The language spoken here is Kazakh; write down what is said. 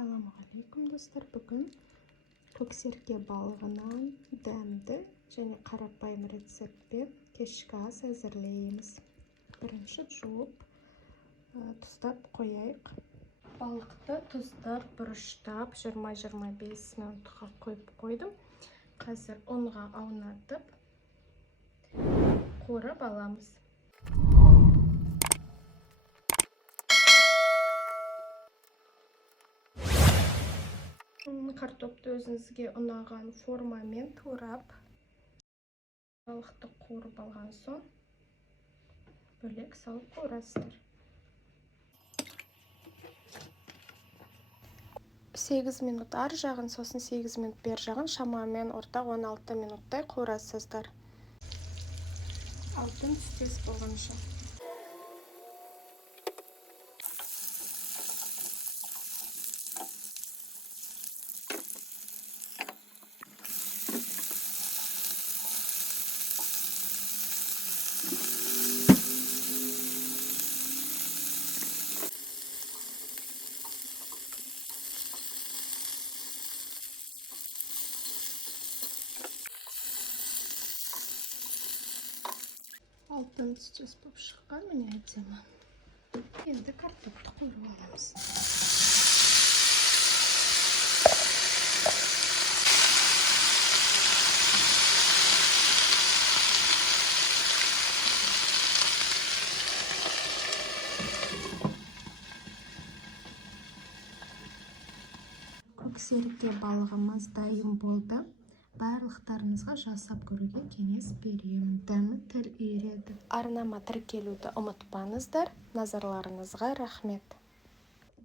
Ассалаумағалейкум достар, бүгін көксерке балығынан дәмді және қарапайым рецептпен кешкі ас әзірлейміз. Бірінші жуып тұздап қояйық. Балықты тұздап бұрыштап 20-25 минутқа қойып қойдым. Қазір ұнға аунатып қуырып аламыз. Картопты өзіңізге ұнаған формамен турап, балықты қуырып алған соң бөлек салып қуырасыздар. 8 минут ар жағын, сосын 8 минут бер жағын, шамамен ортақ 16 минуттай қуырасыздар. Алтын түстес болғанша. Алтын түстес болып шыққан, міне әдемі. Енді картопты қуырып аламыз. Көксерке балығымыз дайын болды. Барлықтарыңызға жасап көруге кеңес беремін. Дәмі тіл үйіреді. Арнама тіркелуді ұмытпаңыздар. Назарларыңызға рахмет.